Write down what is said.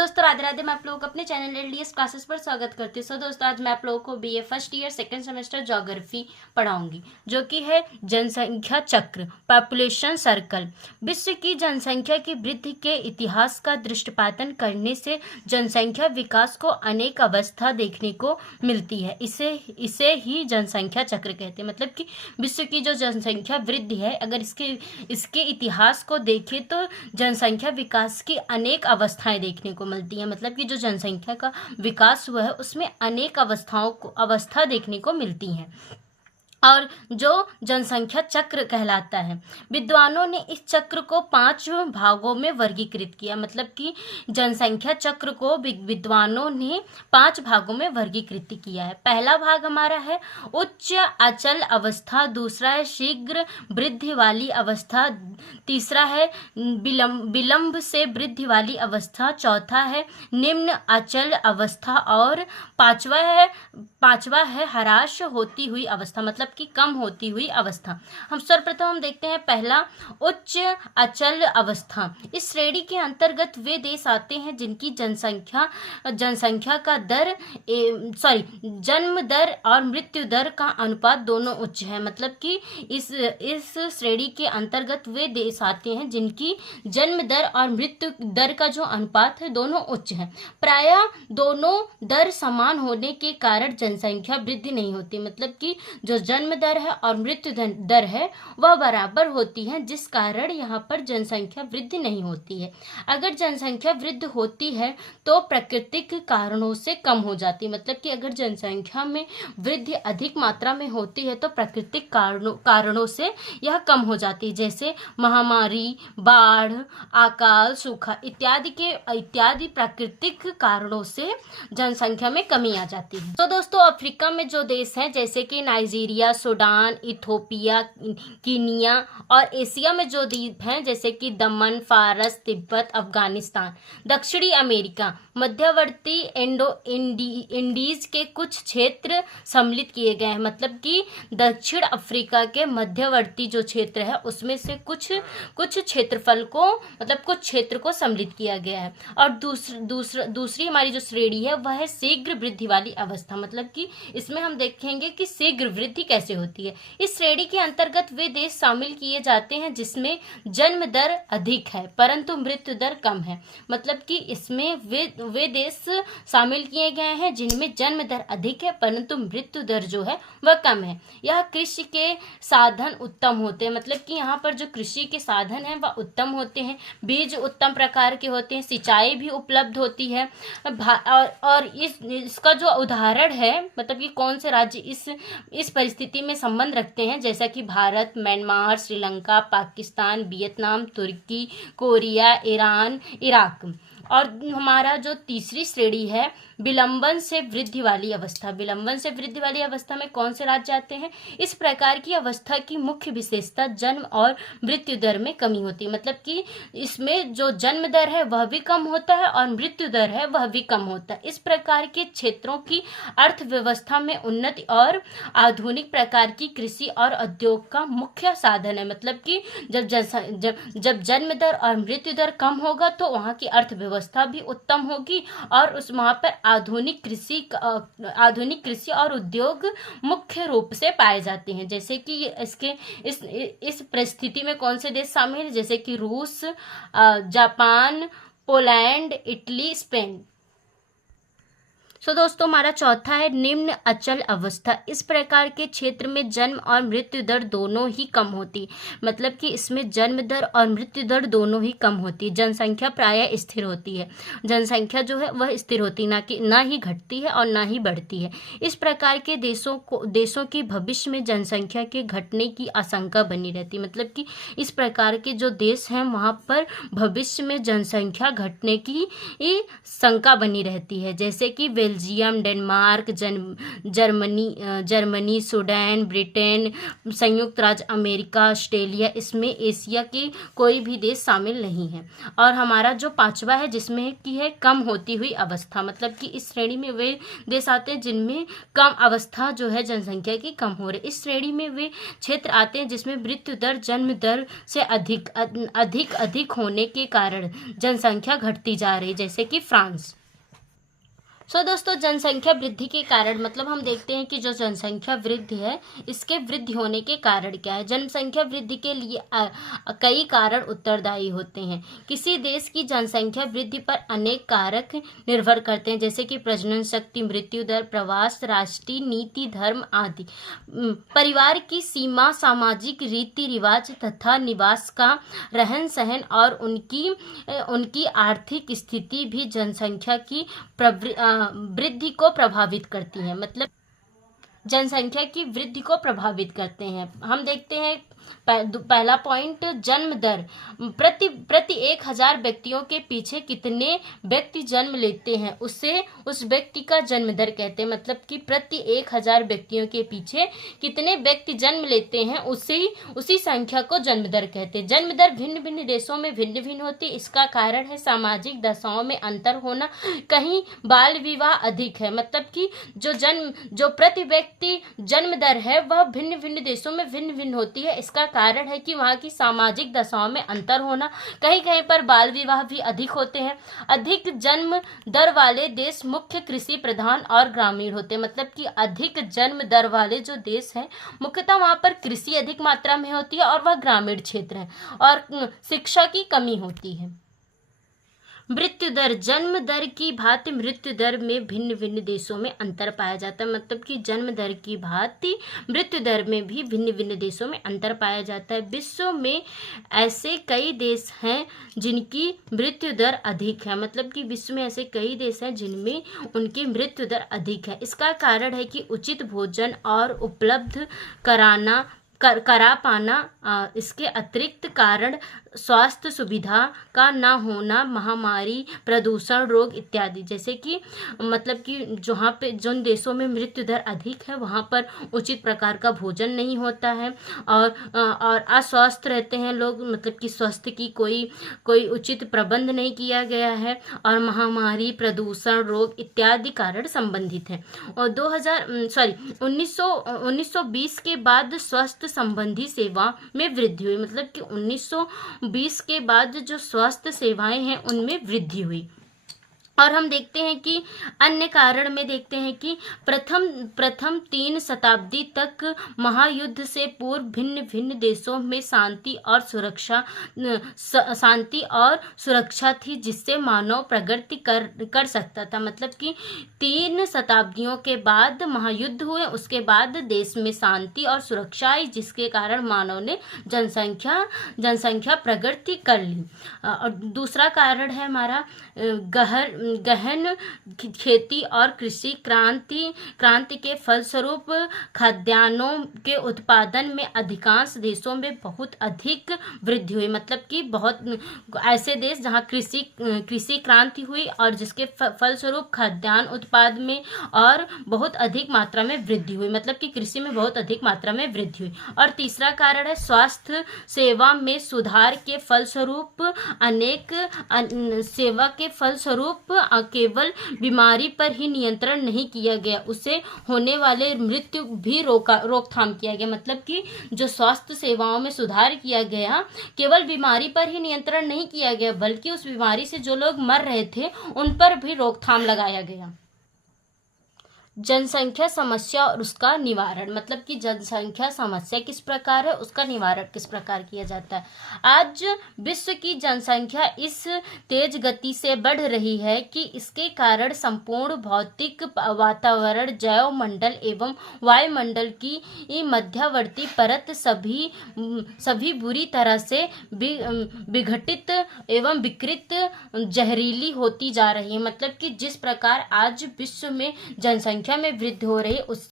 दोस्तों राधे राधे। मैं आप लोगों को अपने चैनल एलडीएस क्लासेस पर स्वागत करती हूँ। दोस्तों आज मैं आप लोगों को BA first year second semester geography पढ़ाऊंगी, जो कि है जनसंख्या चक्र, पॉपुलेशन सर्कल। विश्व की जनसंख्या की वृद्धि के इतिहास का दृष्टिपातन करने से जनसंख्या विकास को अनेक अवस्था देखने को मिलती है। इसे ही जनसंख्या चक्र कहते हैं। मतलब कि विश्व की जो जनसंख्या वृद्धि है, अगर इसके इतिहास को देखें तो जनसंख्या विकास की अनेक अवस्थाएं देखने को मिलती है। मतलब कि जो जनसंख्या का विकास हुआ है उसमें अनेक अवस्था देखने को मिलती हैं, और जो जनसंख्या चक्र कहलाता है। विद्वानों ने इस चक्र को 5 भागों में वर्गीकृत किया। मतलब कि जनसंख्या चक्र को विद्वानों ने 5 भागों में वर्गीकृत किया है। पहला भाग हमारा है उच्च अचल अवस्था, दूसरा है शीघ्र वृद्धि वाली अवस्था, तीसरा है विलंब से वृद्धि वाली अवस्था, चौथा है निम्न अचल अवस्था, और पांचवा है ह्रास होती हुई अवस्था, मतलब की कम होती हुई अवस्था। हम सर्वप्रथम देखते हैं पहला उच्च अचल अवस्था। इस श्रेणी के अंतर्गत वे देश आते हैं जिनकी जनसंख्या का दर जन्म दर और मृत्यु दर का अनुपात दोनों उच्च है। मतलब कि इस श्रेणी के अंतर्गत वे देश आते हैं जिनकी जन्म दर और मृत्यु दर का जो अनुपात है दोनों उच्च है। प्रायः दोनों दर समान होने के कारण जनसंख्या वृद्धि नहीं होती। मतलब कि जो जन्म दर है और मृत्यु दर है वह बराबर होती है, जिस कारण यहाँ पर जनसंख्या वृद्धि नहीं होती है। अगर जनसंख्या वृद्धि होती है तो प्राकृतिक कारणों से कम हो जाती है। मतलब कि अगर जनसंख्या में वृद्धि अधिक मात्रा में होती है तो प्राकृतिक कारणों से यह कम हो जाती है, जैसे महामारी, बाढ़, अकाल, सूखा इत्यादि प्राकृतिक कारणों से जनसंख्या में कमी आ जाती है। तो दोस्तों अफ्रीका में जो देश हैं जैसे कि नाइजीरिया, सूडान, इथोपिया, कीनिया, और एशिया में जो द्वीप हैं जैसे कि दमन, फारस, तिब्बत, अफगानिस्तान, दक्षिणी अमेरिका, मध्यवर्ती इंडीज के कुछ क्षेत्र सम्मिलित किए गए हैं। मतलब कि दक्षिण अफ्रीका के मध्यवर्ती जो क्षेत्र है उसमें से कुछ क्षेत्रफल को, मतलब कुछ क्षेत्र को सम्मिलित किया गया है। और दूसरी हमारी जो श्रेणी है वह है शीघ्र वृद्धि वाली अवस्था। मतलब कि इसमें हम देखेंगे कि शीघ्र वृद्धि कैसे होती है। इस श्रेणी के अंतर्गत वे देश शामिल किए जाते हैं जिसमें जन्म दर अधिक है परंतु मृत्यु दर कम है। मतलब कि इसमें वे देश शामिल किए गए हैं जिनमें जन्म दर अधिक है परंतु मृत्यु दर जो है वह कम है। यह कृषि के साधन उत्तम होते हैं। मतलब कि यहाँ पर जो कृषि के साधन हैं वह उत्तम होते हैं, बीज उत्तम प्रकार के होते हैं, सिंचाई भी उपलब्ध होती है। और इसका जो उदाहरण है, मतलब कि कौन से राज्य इस परिस्थिति में संबंध रखते हैं, जैसा कि भारत, म्यांमार, श्रीलंका, पाकिस्तान, वियतनाम, तुर्की, कोरिया, ईरान, इराक। और हमारा जो तीसरी श्रेणी है विलंबन से वृद्धि वाली अवस्था। विलंबन से वृद्धि वाली अवस्था में कौन से राज्य आते हैं? इस प्रकार की अवस्था की मुख्य विशेषता जन्म और मृत्यु दर में कमी होती है। मतलब कि इसमें जो जन्म दर है वह भी कम होता है और मृत्यु दर है वह भी कम होता है। इस प्रकार के क्षेत्रों की अर्थव्यवस्था में उन्नति और आधुनिक प्रकार की कृषि और उद्योग का मुख्य साधन है। मतलब कि जब जन्म दर और मृत्यु दर कम होगा तो वहाँ की अर्थव्यवस्था भी उत्तम होगी और वहाँ पर आधुनिक कृषि और उद्योग मुख्य रूप से पाए जाते हैं। जैसे कि इस परिस्थिति में कौन से देश शामिल हैं, जैसे कि रूस, जापान, पोलैंड, इटली, स्पेन। दोस्तों हमारा चौथा है निम्न अचल अवस्था। इस प्रकार के क्षेत्र में जन्म और मृत्यु दर दोनों ही कम होती। मतलब कि इसमें जन्म दर और मृत्यु दर दोनों ही कम होती है। जनसंख्या प्रायः स्थिर होती है। जनसंख्या जो है वह स्थिर होती है, ना ही घटती है और ना ही बढ़ती है। इस प्रकार के देशों की भविष्य में जनसंख्या के घटने की आशंका बनी रहती है। मतलब कि इस प्रकार के जो देश हैं वहाँ पर भविष्य में जनसंख्या घटने की शंका बनी रहती है। जैसे कि Belgium, Denmark, Germany, Sudan, Britain, संयुक्त राज्य अमेरिका, ऑस्ट्रेलिया, इसमें एशिया के कोई भी देश शामिल नहीं है। और हमारा जो पांचवा है जिसमें की है कम होती हुई अवस्था, मतलब कि इस श्रेणी में वे देश आते हैं जिनमें कम अवस्था जो है जनसंख्या की कम हो रही। इस श्रेणी में वे क्षेत्र आते हैं जिसमें मृत्यु दर जन्म दर से अधिक होने के कारण जनसंख्या घटती जा रही, जैसे कि फ्रांस। दोस्तों, जनसंख्या वृद्धि के कारण मतलब हम देखते हैं कि जो जनसंख्या वृद्धि है इसके वृद्धि होने के कारण क्या है। जनसंख्या वृद्धि के लिए कई कारण उत्तरदायी होते हैं। किसी देश की जनसंख्या वृद्धि पर अनेक कारक निर्भर करते हैं, जैसे कि प्रजनन शक्ति, मृत्यु दर, प्रवास, राष्ट्रीय नीति, धर्म आदि। परिवार की सीमा, सामाजिक रीति रिवाज तथा निवास का रहन सहन और उनकी आर्थिक स्थिति भी जनसंख्या की वृद्धि को प्रभावित करती है, मतलब जनसंख्या की वृद्धि को प्रभावित करते हैं। हम देखते हैं पहला पॉइंट, जन्म दर। प्रति 1000 व्यक्तियों के पीछे कितने व्यक्ति जन्म लेते हैं उसे उस व्यक्ति का जन्म दर कहते हैं। मतलब कि प्रति 1000 व्यक्तियों के पीछे कितने व्यक्ति जन्म लेते हैं उसी संख्या को जन्म दर कहते हैं। जन्म दर भिन्न भिन्न देशों में भिन्न भिन्न होती है। इसका कारण है सामाजिक दशाओं में अंतर होना। कहीं बाल विवाह अधिक है, मतलब कि जो प्रति व्यक्ति जन्म दर है वह भिन्न भिन्न देशों में भिन्न भिन्न होती है। इसका कारण है कि वहाँ की सामाजिक दशाओं में अंतर होना। कहीं कहीं पर बाल विवाह भी अधिक होते हैं। अधिक जन्म दर वाले देश मुख्य कृषि प्रधान और ग्रामीण होते हैं। मतलब कि अधिक जन्म दर वाले जो देश हैं मुख्यतः वहाँ पर कृषि अधिक मात्रा में होती है और वह ग्रामीण क्षेत्र है और शिक्षा की कमी होती है। मृत्यु दर, जन्म दर की भांति मृत्यु दर में भिन्न भिन्न देशों में अंतर पाया जाता है। मतलब कि जन्म दर की भांति मृत्यु दर में भी भिन्न भिन्न देशों में अंतर पाया जाता है। विश्व में ऐसे कई देश हैं जिनकी मृत्यु दर अधिक है। मतलब कि विश्व में ऐसे कई देश हैं जिनमें उनकी मृत्यु दर अधिक है। इसका कारण है कि उचित भोजन और उपलब्ध करा पाना। इसके अतिरिक्त कारण स्वास्थ्य सुविधा का ना होना, महामारी, प्रदूषण, रोग इत्यादि। जैसे कि मतलब कि जहाँ पे जिन देशों में मृत्यु दर अधिक है वहाँ पर उचित प्रकार का भोजन नहीं होता है और अस्वस्थ रहते हैं लोग। मतलब कि स्वास्थ्य की कोई उचित प्रबंध नहीं किया गया है और महामारी, प्रदूषण, रोग इत्यादि कारण संबंधित है। और 1920 के बाद स्वास्थ्य संबंधी सेवा में वृद्धि हुई। मतलब कि 1920 के बाद जो स्वास्थ्य सेवाएं हैं उनमें वृद्धि हुई। और हम देखते हैं कि अन्य कारण में देखते हैं कि प्रथम 3 शताब्दी तक महायुद्ध से पूर्व भिन्न भिन्न देशों में शांति और सुरक्षा थी, जिससे मानव प्रगति कर सकता था। मतलब कि 3 शताब्दियों के बाद महायुद्ध हुए, उसके बाद देश में शांति और सुरक्षा आई, जिसके कारण मानव ने जनसंख्या प्रगति कर ली। और दूसरा कारण है हमारा गहन खेती और कृषि क्रांति के फलस्वरूप खाद्यान्नों के उत्पादन में अधिकांश देशों में बहुत अधिक वृद्धि हुई। मतलब कि बहुत ऐसे देश जहां कृषि क्रांति हुई और जिसके फलस्वरूप खाद्यान्न उत्पाद में और बहुत अधिक मात्रा में वृद्धि हुई। मतलब कि कृषि में बहुत अधिक मात्रा में वृद्धि हुई। और तीसरा कारण है स्वास्थ्य सेवा में सुधार के फलस्वरूप केवल बीमारी पर ही नियंत्रण नहीं किया गया, उससे होने वाले मृत्यु भी रोकथाम किया गया। मतलब कि जो स्वास्थ्य सेवाओं में सुधार किया गया, केवल बीमारी पर ही नियंत्रण नहीं किया गया बल्कि उस बीमारी से जो लोग मर रहे थे उन पर भी रोकथाम लगाया गया। जनसंख्या समस्या और उसका निवारण। मतलब कि जनसंख्या समस्या किस प्रकार है, उसका निवारण किस प्रकार किया जाता है। आज विश्व की जनसंख्या इस तेज गति से बढ़ रही है कि इसके कारण संपूर्ण भौतिक वातावरण, जैव मंडल एवं वायुमंडल की मध्यवर्ती परत सभी बुरी तरह से विघटित एवं विकृत, जहरीली होती जा रही है। मतलब कि जिस प्रकार आज विश्व में जनसंख्या में वृद्धि हो रही है